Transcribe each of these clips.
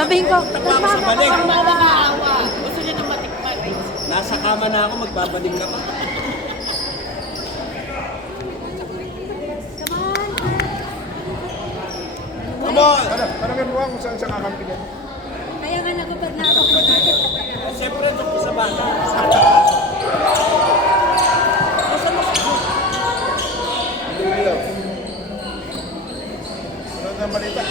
Sabihin ko, Tapa ako sa balik. Nakakaawa. Gusto niya na matikman. Nasa kama na ako, magbabalik ka pa. Come on! Parang ganuha kung saan siya kakampigan. Kaya nga nagubad na ako. Siyempre, ito sa bata. Hindi daw. Ano na malita?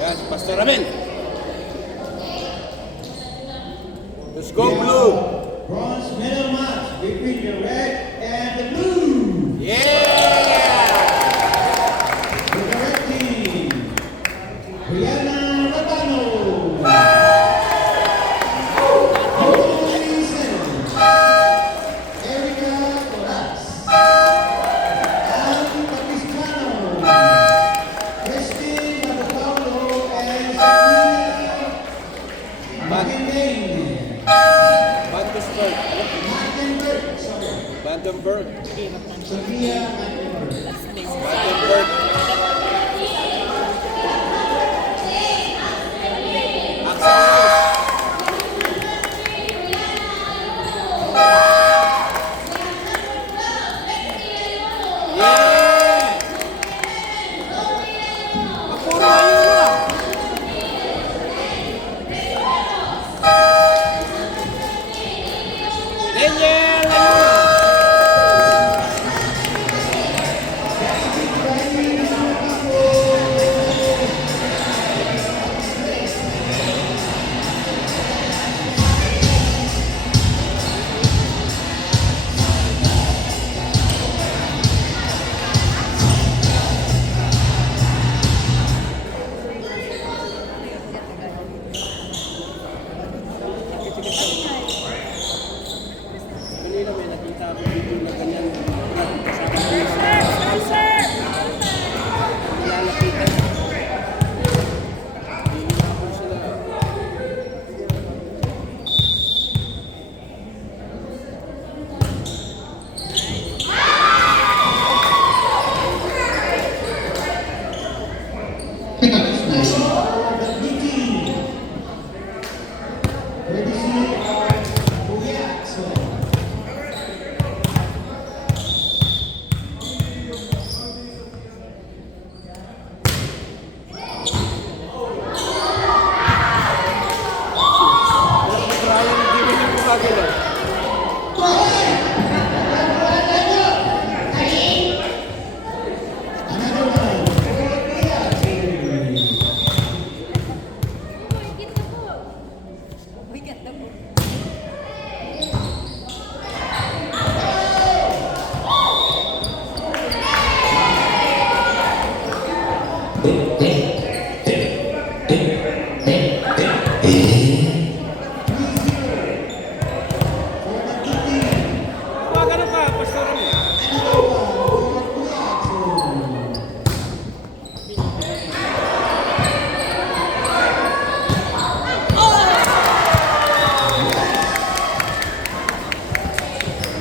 Yan, si Pastor Ramel. Let's go, Blue! Bronze medal match between the red and the blue. Yeah! With the red team, Brianna Ratano. Holy Seven, Erica Coraz. Ann Patriciano. Christine Matapaulo and Sophia Maginane. Vandenberg. Magdenberg, sorry. Vandenberg. Sophia Magdenberg. Vandenberg. Yeah! Mapuro ayun mo ah. Daniel, ayun. Kanina may nakita ako dito na ganyan. Kasama ko yung salsa. Nilalapitan. Hinihapon sila. Brian, hindi mo yung gumagalaw. Gumagano ka, Pastor Ramel.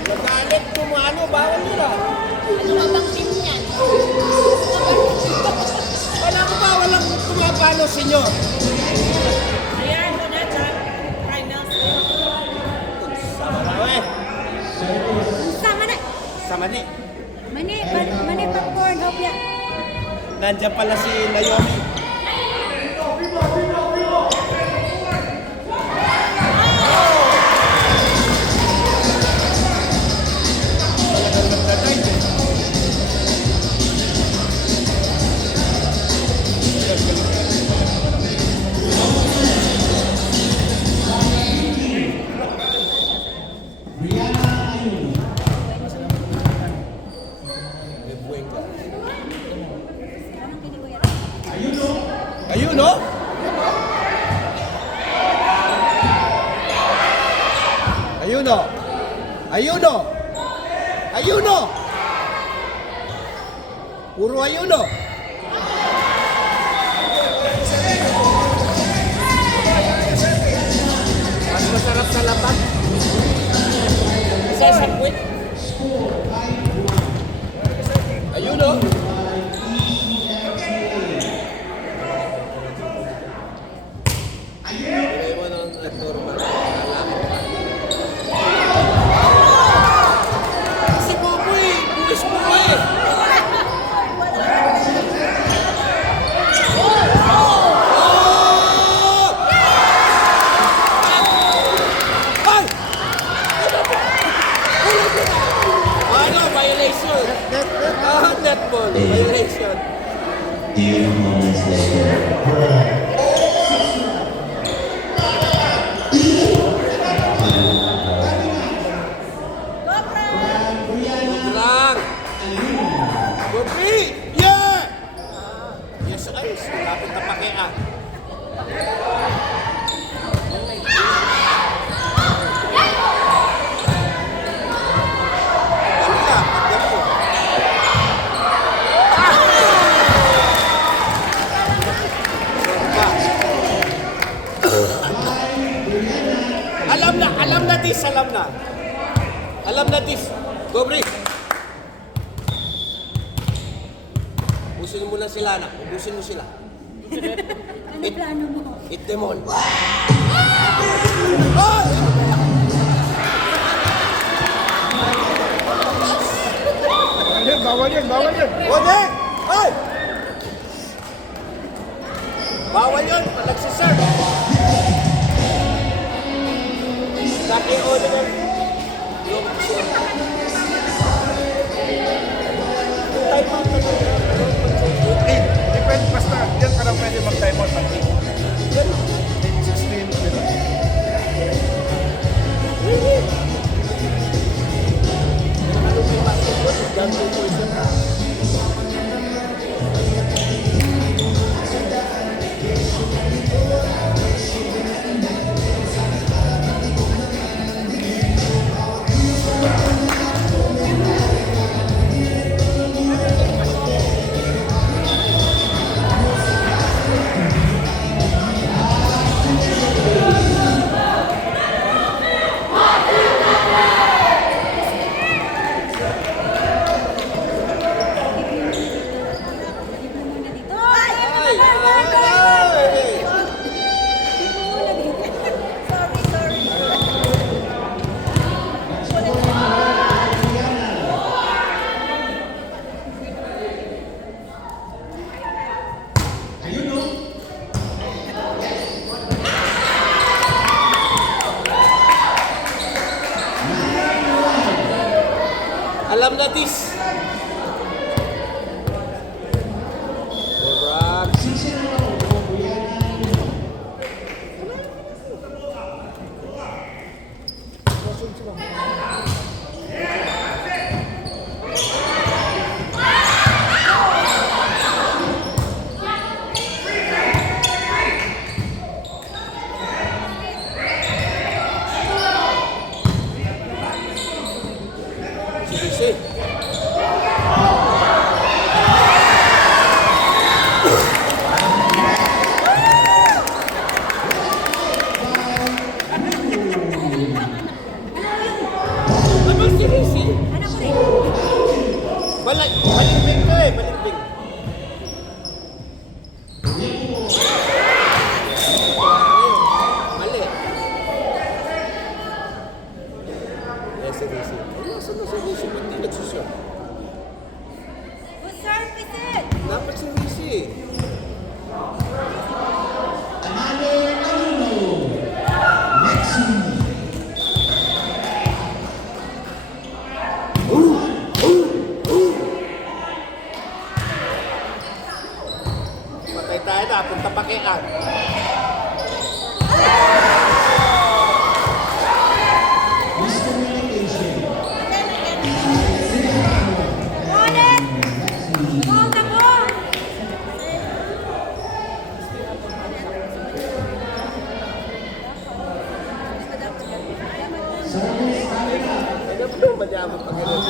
Nagalit, tumano, bawal yun ah. Ano ba bang team niyan? Wala ko ba, walang kumapalo, senyor. Ayan, na chat. Finals. Sama na, we. Sama na. Sama ni. Mani popcorn, hopya. Nandiyan pala si Naomi. Talagang nagdadive eh. Brianna Ayun. May buwing ka. Ayun o. Ayun, no? Ayun, no? Ayun, no? Ayun, no? Puro ayun, no? Nagsasakwit. Ayun o. Bigay mo ng normal. Si Popoy, buwis mo eh. Ay! Ano, violation? Netball, violation. Few moments later. Lang. Popoy! Yeah! Yes, ayos. Lapit na pakian. Dami na, dami mo. Alam na this, alam na. Alam na this. Go, Bri. Ubusin mo na sila, anak. Ubusin mo sila. Ano plano mo? Hit them all. Ay! Bawal yan, bawal yan. Ode! Ay! Bawal yun. Nagsiserve. Laki ulo ng yung time out na yun. Depende, basta yan ka lang pwede mag-time out. 16, diba? Dito muna dito. Ay! Ay! Dito muna dito. Alam na this. Correct. Sige, sige. Ano si Anak ko rin. Balimbing to eh, balimbing. Mali. Yes, sige. Ano sa nasa hindi nagsusyon? Good service it. Dapat si Risi. Patay tayo na, punta pakian. Hold it. Hold the ball. Ano ba yung madyaman pag ganun?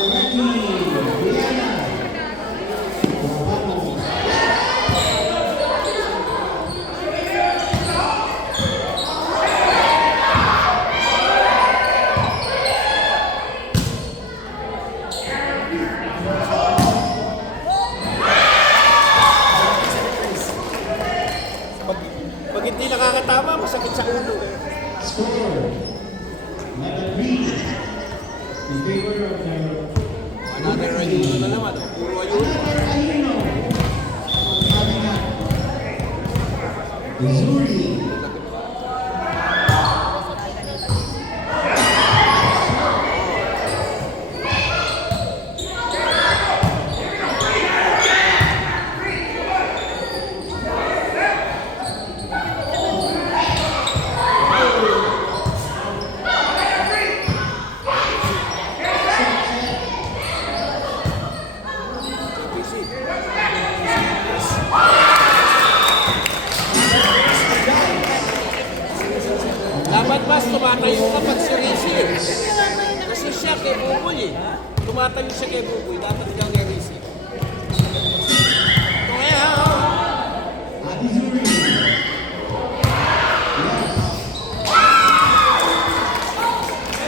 nakakatama, masakit sa ulo. Score. Number 3. In favor of number Another ayuno na naman. Puro ayuno. Ayuno. Coming up. Missouri. Dapat mas tumatayo ka pag si Rizzy. Kasi siya kay Buboy eh. Tumatayo siya kay Buboy. Dapat ikaw kay Rizzy. Kaya, Missouri.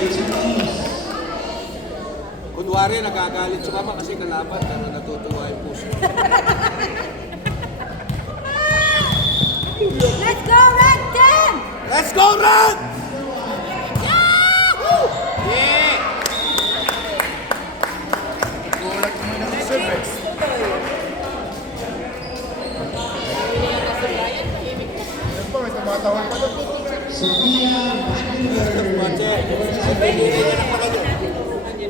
It's an ace. kunwari nagagalit si Mama kasi kalaban pero natutuwa yung puso. Let's go, Red Team! Let's go, Red! Yeah! Gulat naman ang serve eh. Yan po, may tumatawag pa doon. Sophia Vandenberg.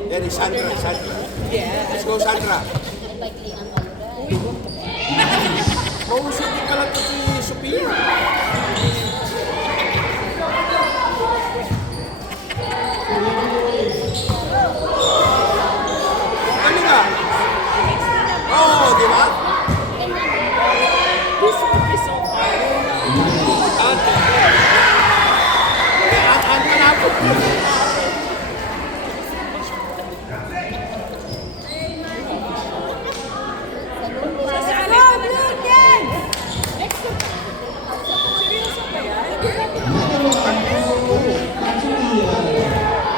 Then is Sandra. Let's go, Sandra. Mausap din pala ito si Sophia. Ano nga? Oo, di ba? Ante. Ante na po. Let's go, Blue Team!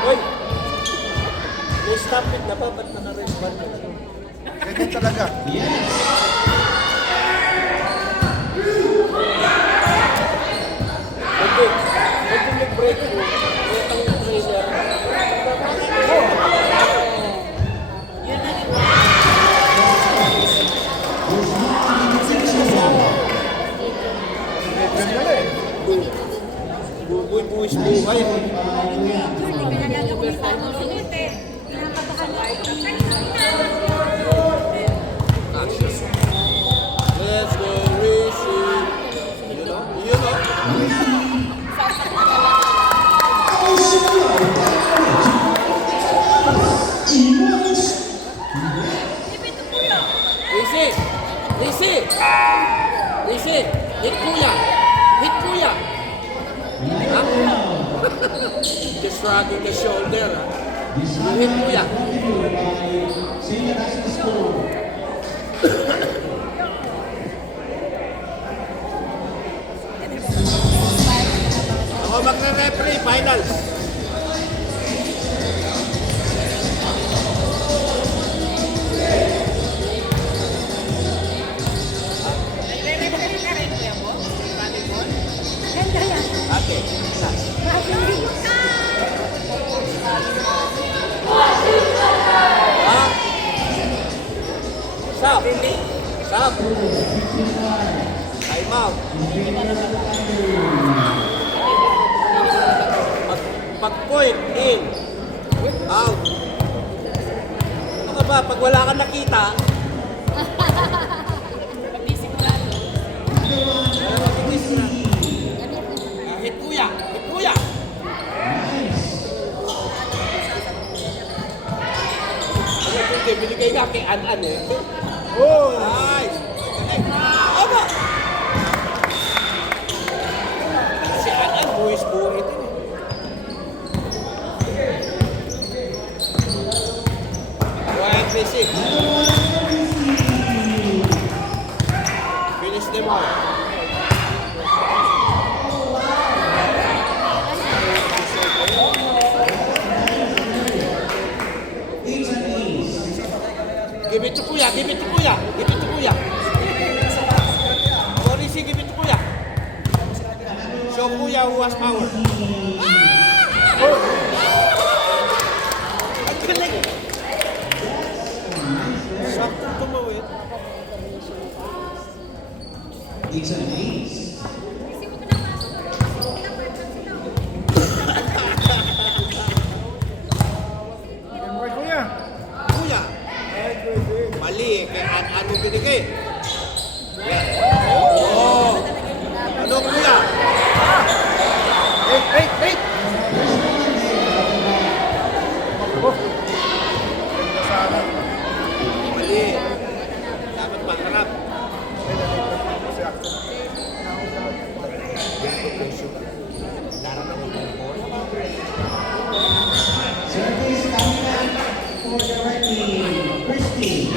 Uy! May stop it na ba? Ba't naka-respond ka na? Ganyan talaga. Okay. Ito yung break mo. Ito yung trailer. Ganyan na eh. Bubuhay-buwis buhay. Hindi ka na nag-uwitan ng sinit eh. Pinapatahan ako. Let's go racing. You know? You know? Risi! Risi! Risi! Hit kuya! Hit kuya! Ha? Just shrugging the shoulder, ha? You hit kuya! Same as the score. Ako magre-referee, finals! Ganda yan. Okay. Masulit. Ha? Stop! Stop! Time out! Pag-point in, out. Ano ka ba? Pag wala kang nakita, hit kuya! Hit kuya! Ano hindi, binigay nga kay An-An eh. Oh! Nice! Aba! Si An-An, buwis-buwis din eh. Go ahead, Basic. Finish them all. It's an ace. Give it to Kuya, give it to Kuya, give it to Kuya. Show Kuya who has power. Ang galing. Sakto tumawid. It's an ace. Boy, kuya. Kuya. Mali eh. Kaya ano binigay? Yan. Oh. Ano kuya? Hey! Oh. Sana. Mali. Dapat maharap. Service coming up for the red team. Christy.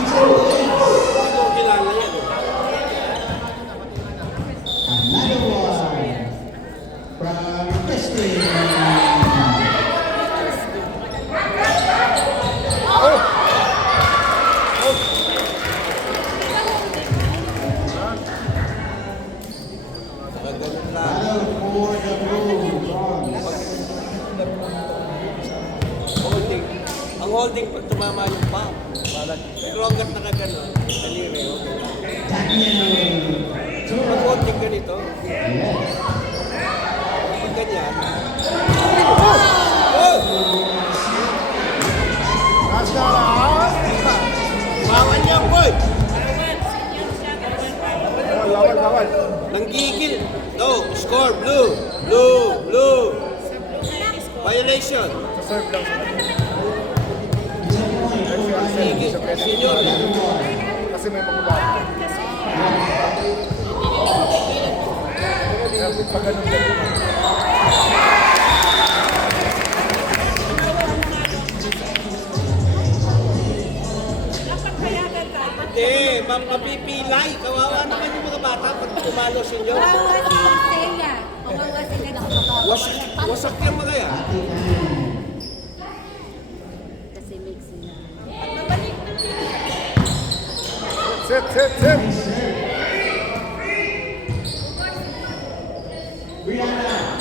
It's an ace. Kilala yan. Another one from Christy. Ganun lang. Battle for the blue bronze. Holding. Ang holding pag tumama yung palm. Pero hanggat nakagano, daliri. Okay lang. Daniel. Pag holding ganito, Yes. pag ganyan. Oh! Last na lang. Bawal yan, boy! Bawal. Nanggigil. No, score, blue. Blue. Violation. Sa serve lang sila. Nanggigil. Senior. Kasi may mga bago. Pag ganun. Hindi, mapipilay. Kawawa naman yung mga bata pag tumalo senior. Kawawa si Seiya. Kawawa si Nagkakawa. Wasak yung mga yan. Kasi mix sila. Set. Brianna.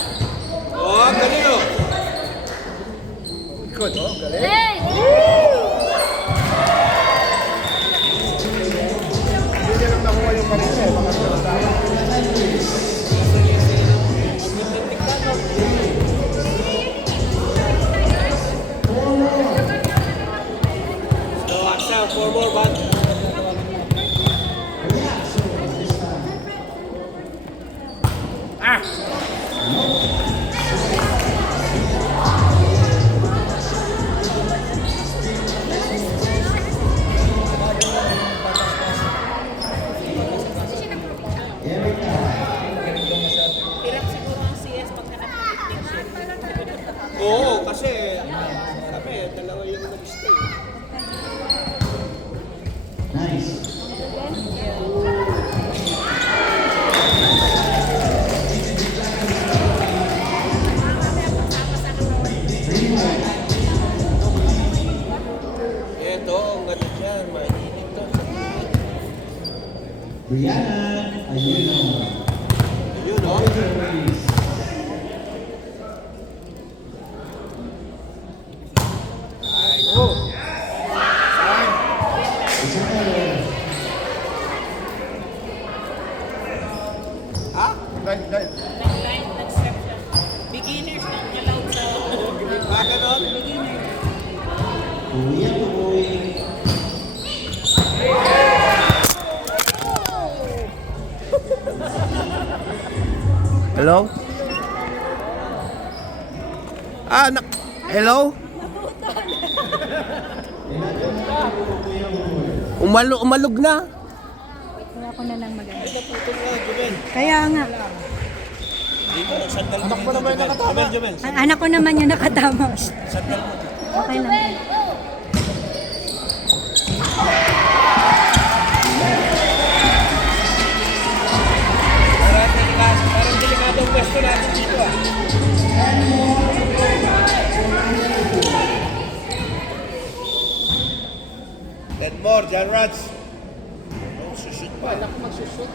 Oh, galing o. Good, oh. Galing. Hey! Hindi niya lang nakuha yung kanina. Baka sila tayo. So, Axel, 4 more band. Erica. Hirap siguro ang CS pag nakapag-ipin siya. Oo, kasi kami, dalawa yung nag-stay. Nice. Ito, ang ganda dyan. Mainit to. Brianna. Ayuno. Yun, o. Race. Oh. Isabel. Ha? Dahil. Nag-line, nag-step siya. Beginners lang allowed sa... Ah, ganon? Kuya Boy. Hello? Hello? Umalog na. Kaya ko na lang maganda. Kaya nga. Anak mo naman yung nakatama. Ang anak ko naman yung nakatama. Sandal mo. Okay lang. Parang delikado ang pwesto natin dito ah. Get more, John Raj. Oh, sushoot pa. Wala ko magsushoot.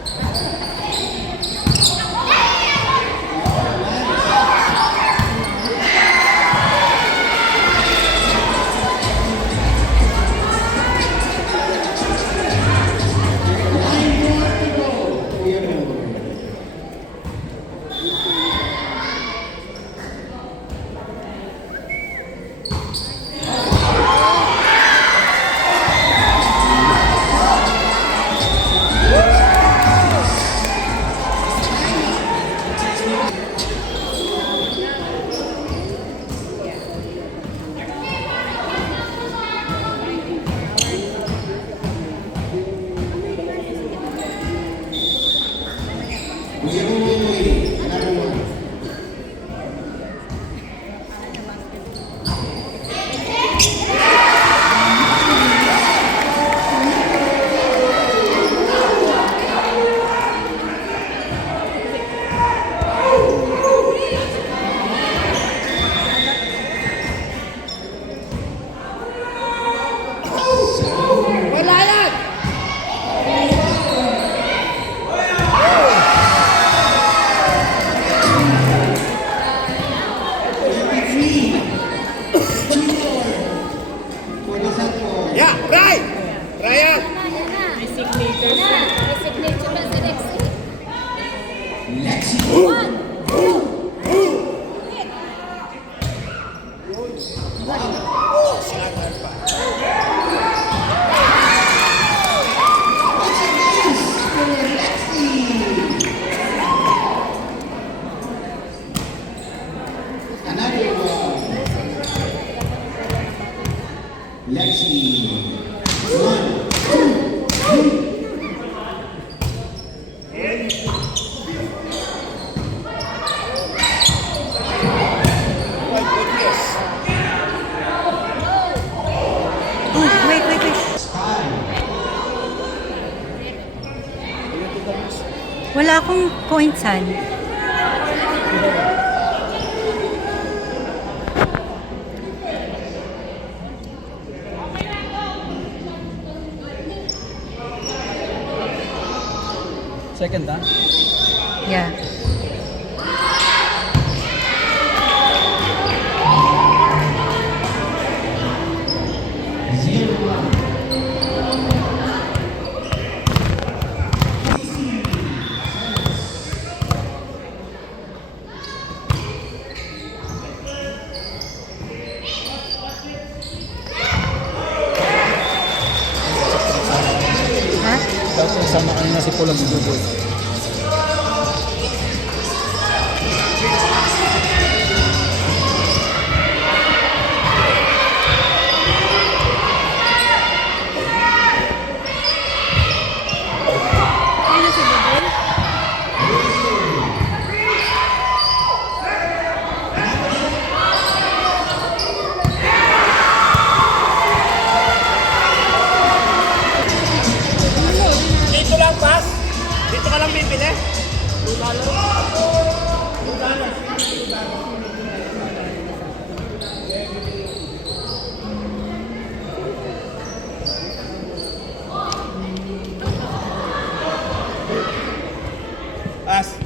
Wala yan! Yeah, try! Try yan! May signature siya. May signature na si Lexi. One, two, Another one. Lexi. One, two, three. My goodness. wait. Wala akong coinsan. Second, ha? Yeah. Ha? Dapat kasama kanina si Paul ang si Dudoy. Dito lang, Pas. Dito ka lang bibili. As.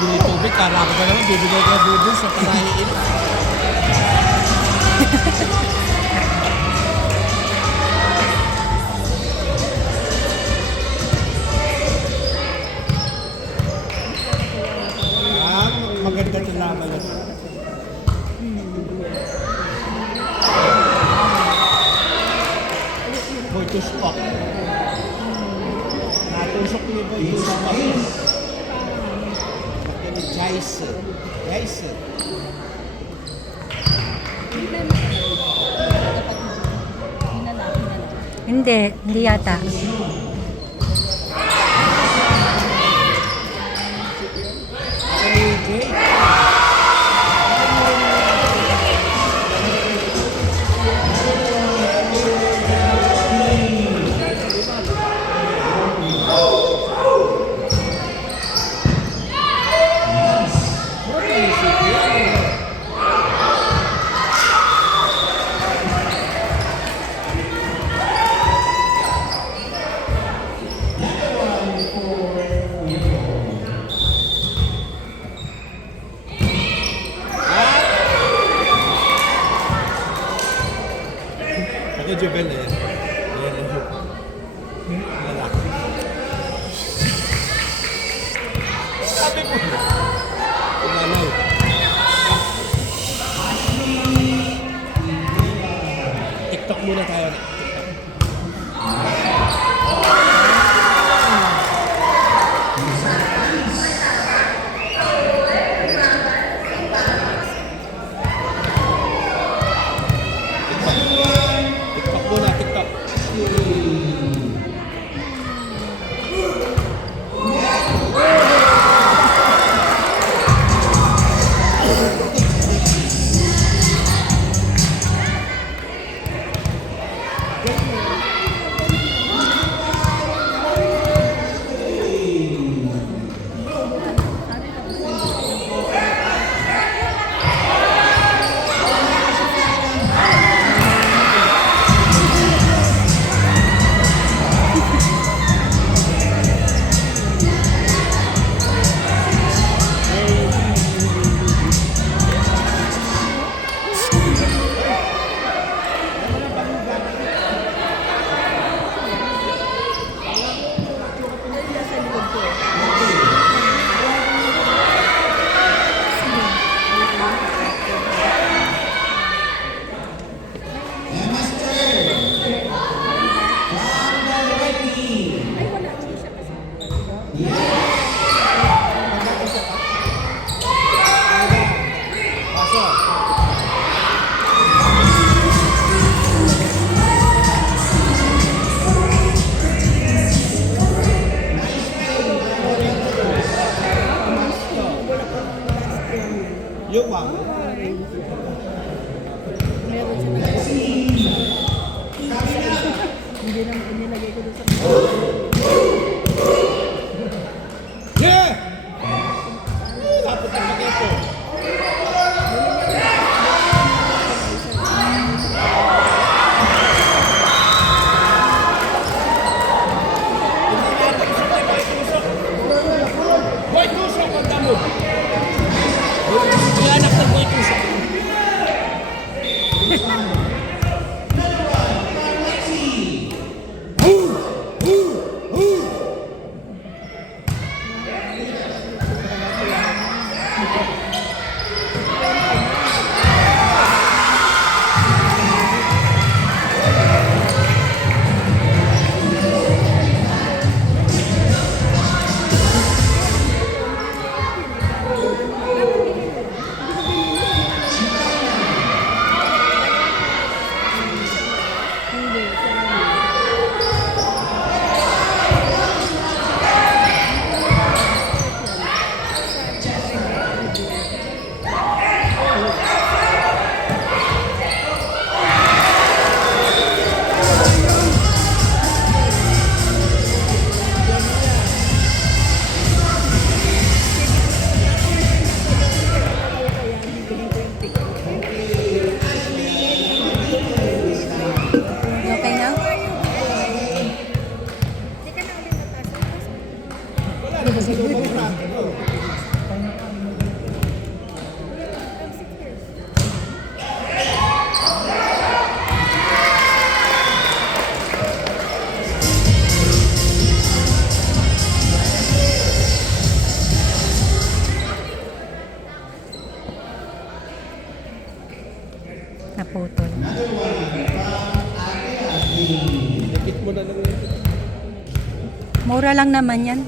Bili tubig, kala ko ba naman, bibigay ka Dudoy sa panahiin. Maganda ito naman. tuskok. Natusok niyo ba yung tuskok? Bakit ni Jason? Jason. Hindi yata. Ano yung Jay? Ako Jovel na yan. Ayan ang hook. Lalaki. Sabi mo. Umanaw. TikTok muna tayo na. TikTok muna, TikTok. Yung bang? Meron siya na hindi naman inilagay ko doon sa Yeah! Tapos ang laki po. Boy, tusok ang damo. Yung anak ng boy, tusok. Okay na? Naputol. Dikit mo na lang. Mura lang naman yan.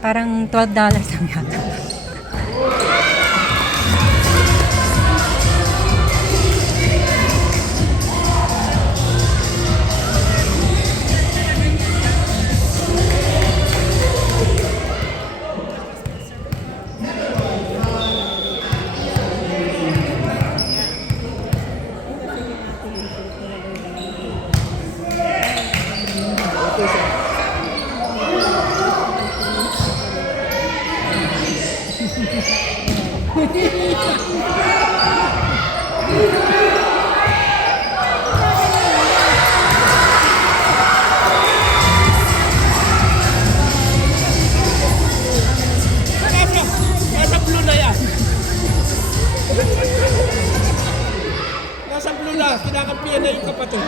Parang $12 lang yata. Nasa blue na yan. Nasa blue na. Kinakampiyan na yung kapatid.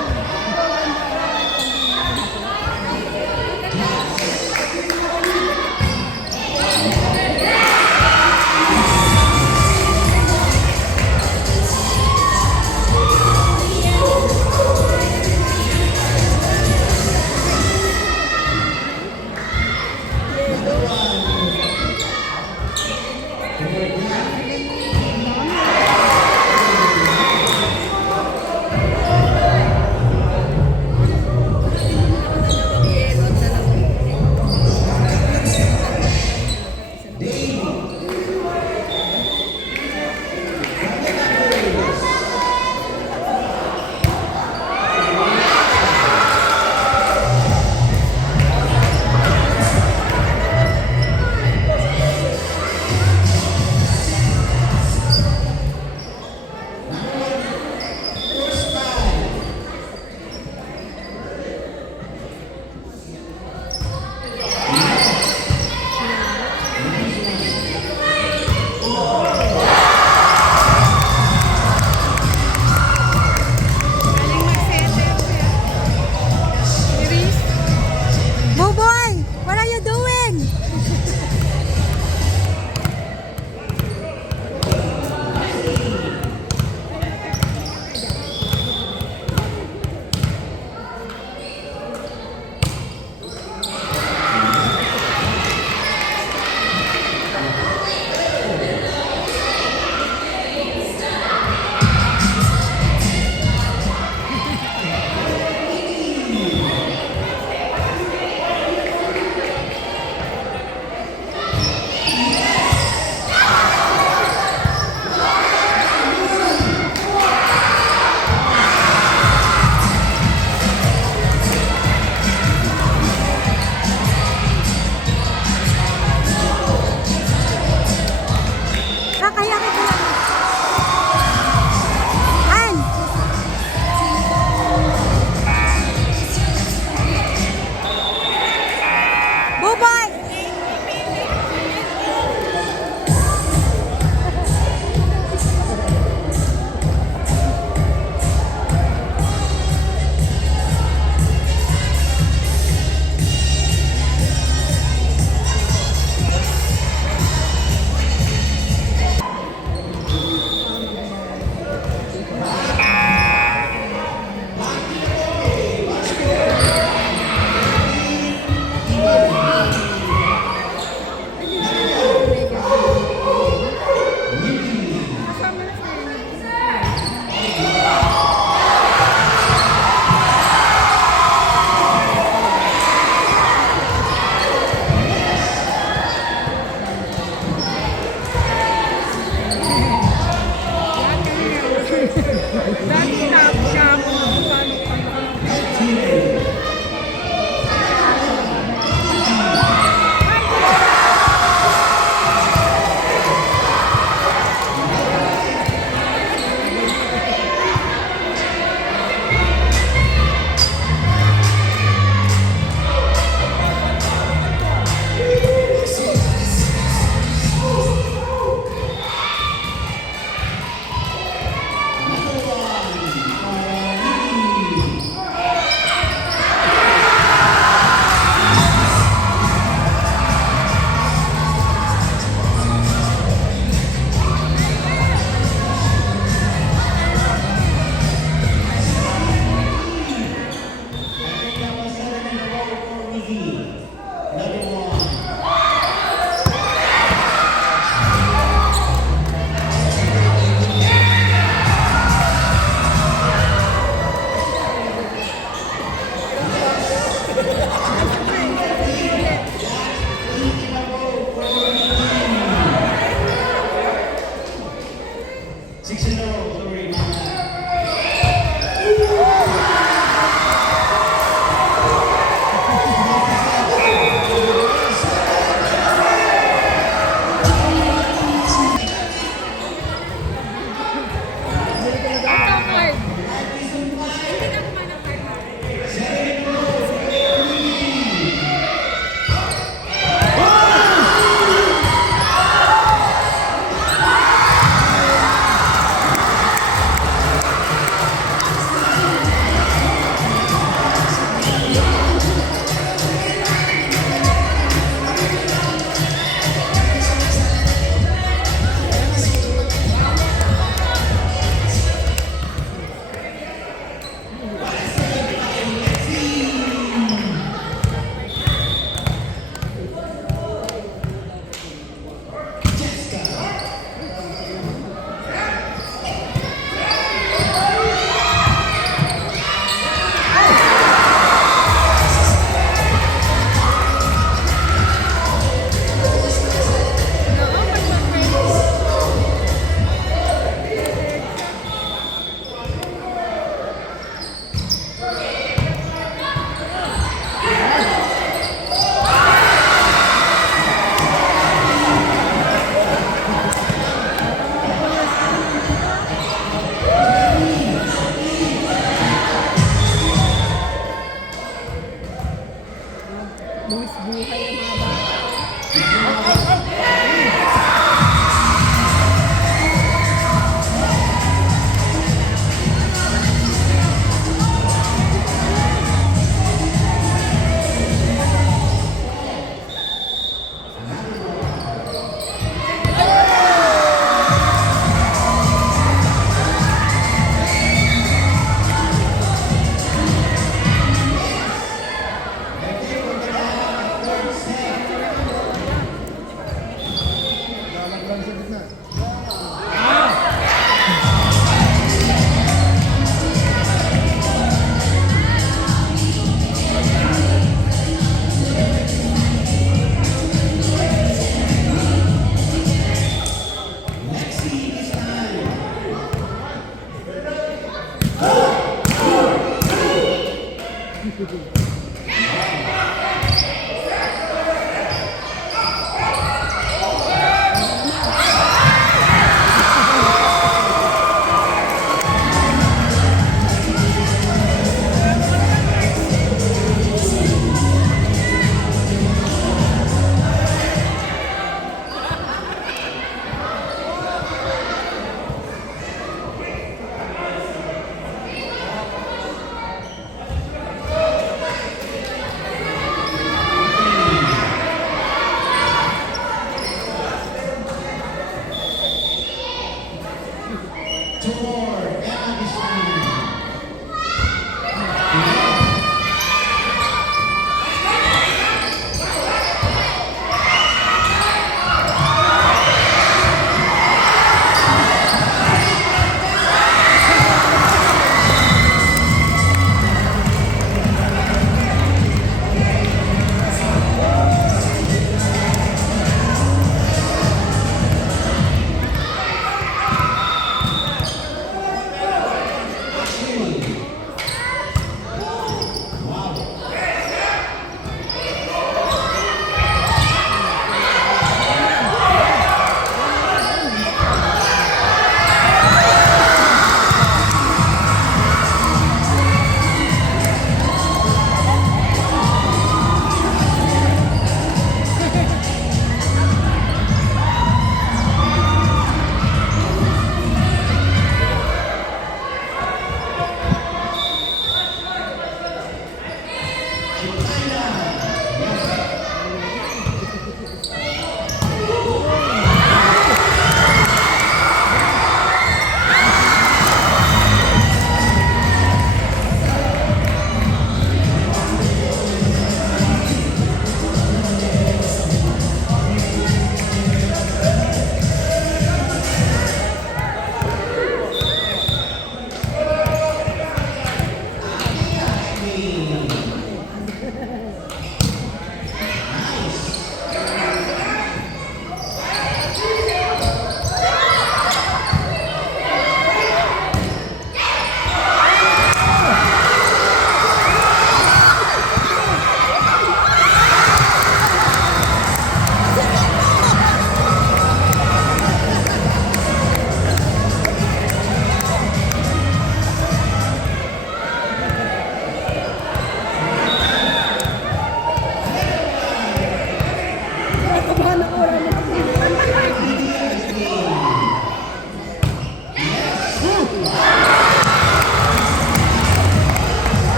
sorry.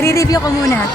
I-review ko muna.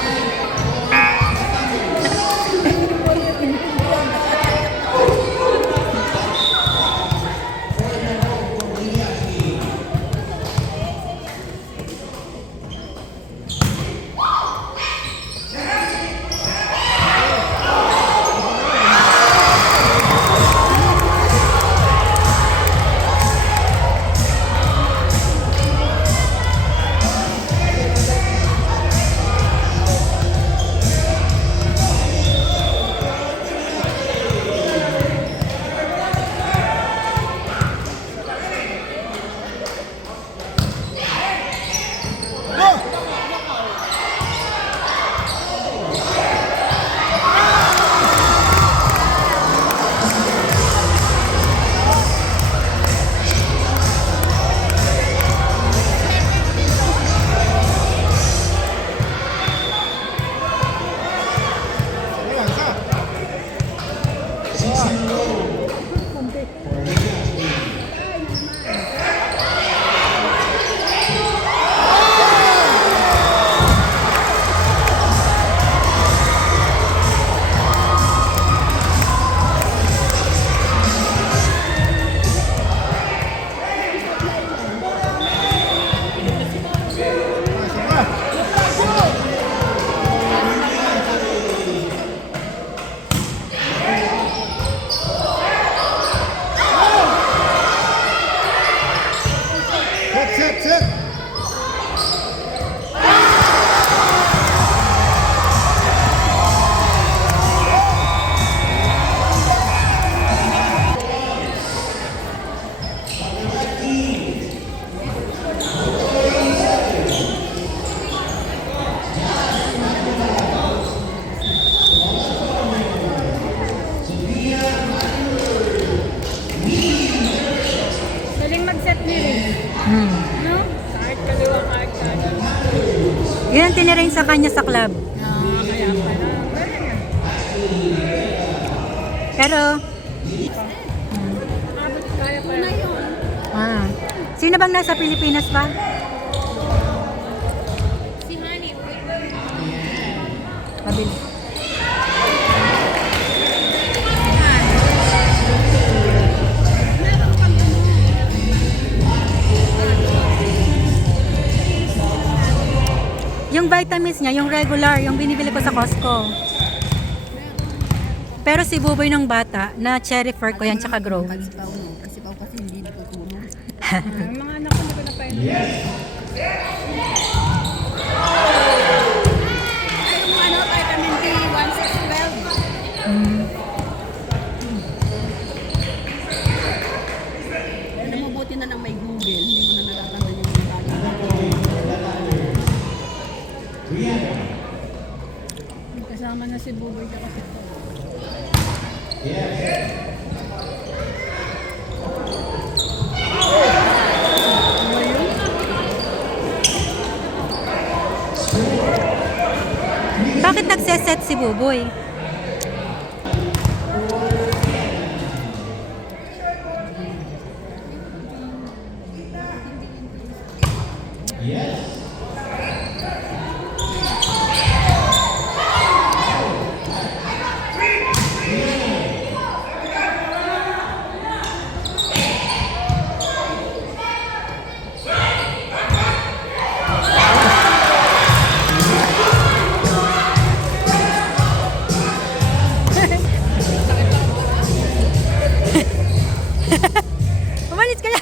Set. Galing mag-set ni Rin. No? Kahit kaliwa, kahit kanan. Yun ang tiniring sa kanya sa club. Kaya pala. Galing ah. Pero, Abot kaya pala. sino bang nasa Pilipinas pa? Si Honey. Mabilis. Yung vitamins niya, yung regular, yung binibili ko sa Costco. Pero si Buboy ng bata, na cherry fur ko yan, tsaka grow. Kasi hindi ko tulong. Mga anak ko na ko na pa yun. Ay, yung ano, vitamin D, 1612. Ano, mabuti na lang may Google. Hindi mo na natatanda yung mga kasama na si Buboy ka kasi. Bakit nagseset si Buboy? Umalis ka na!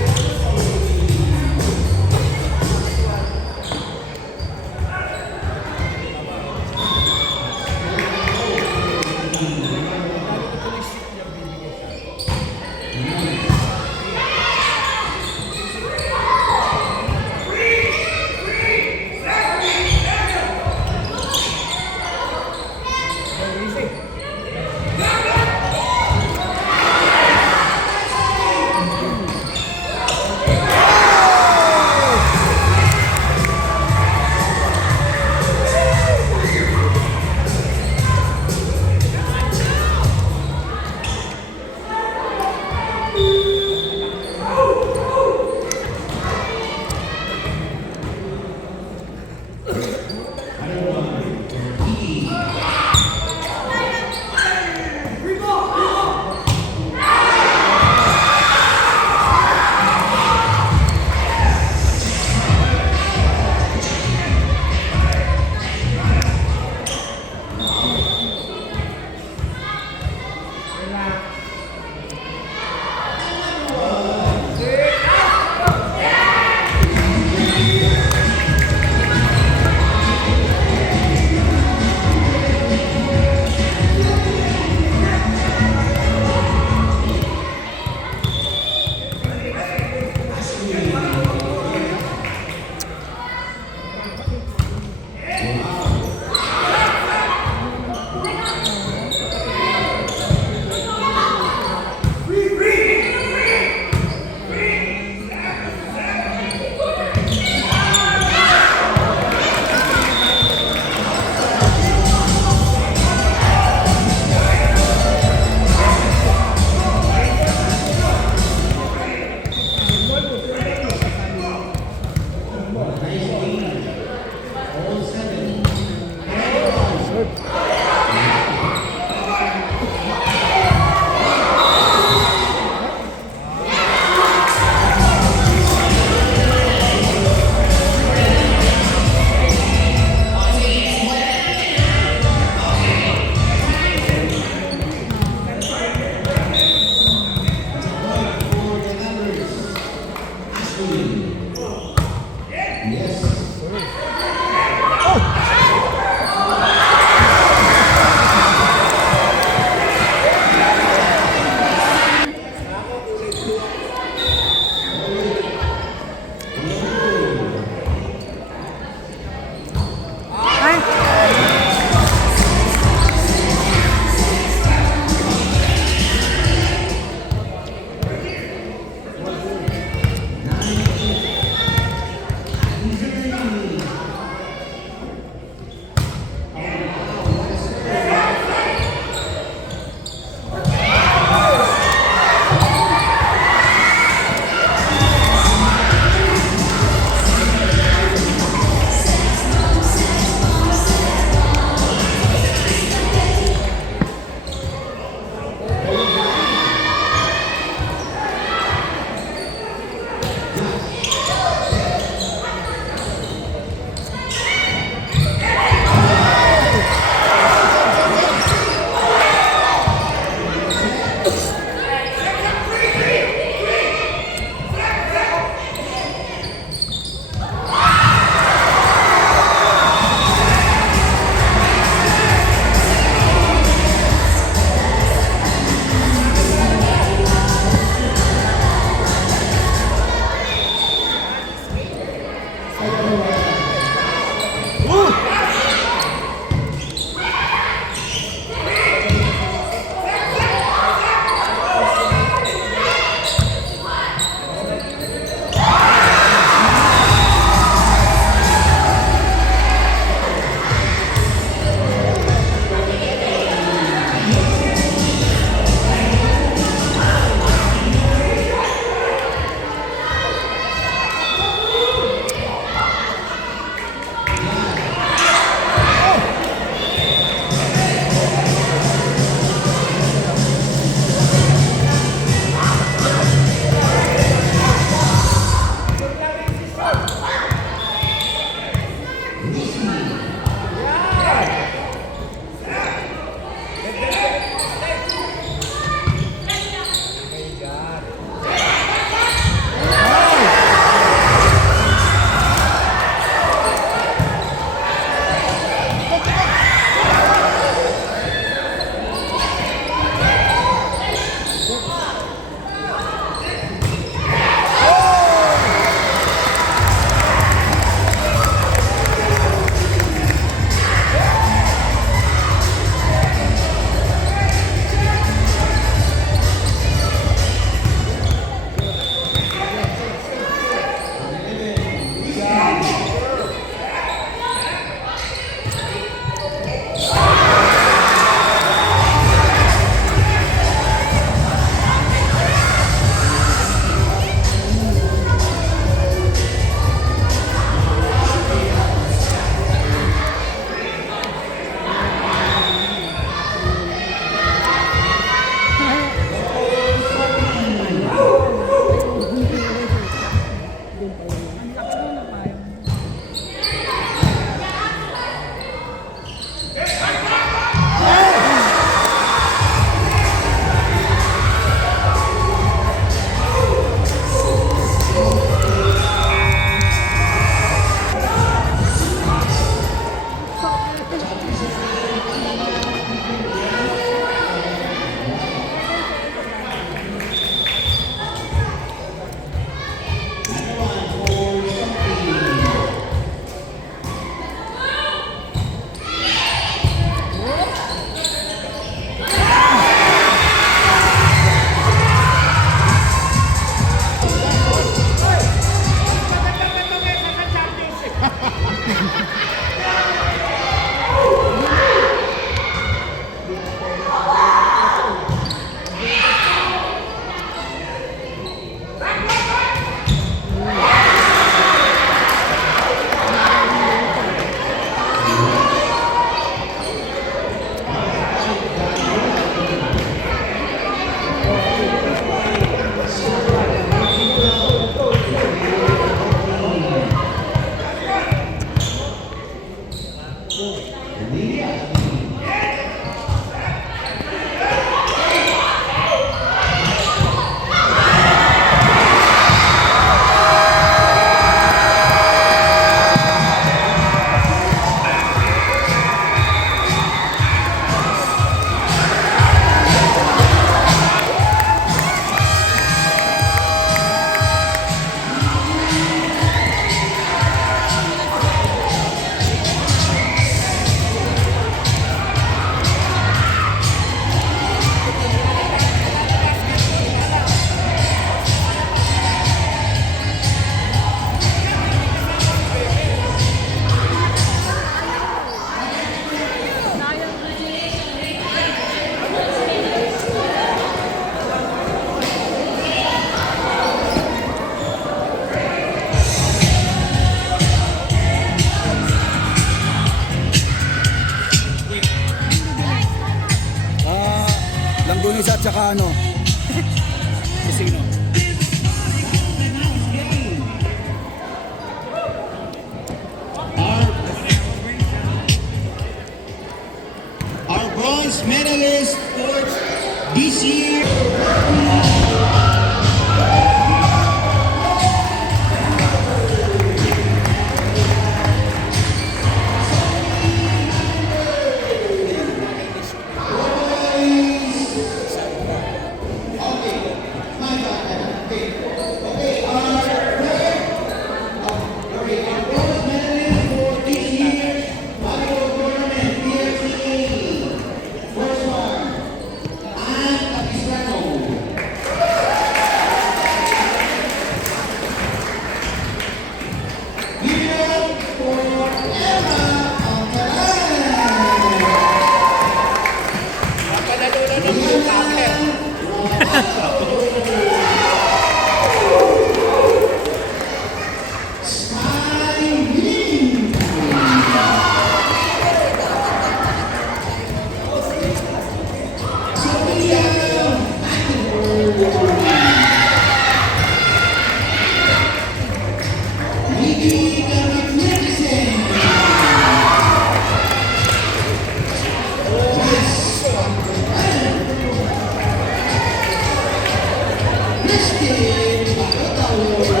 team, Bago Tayo.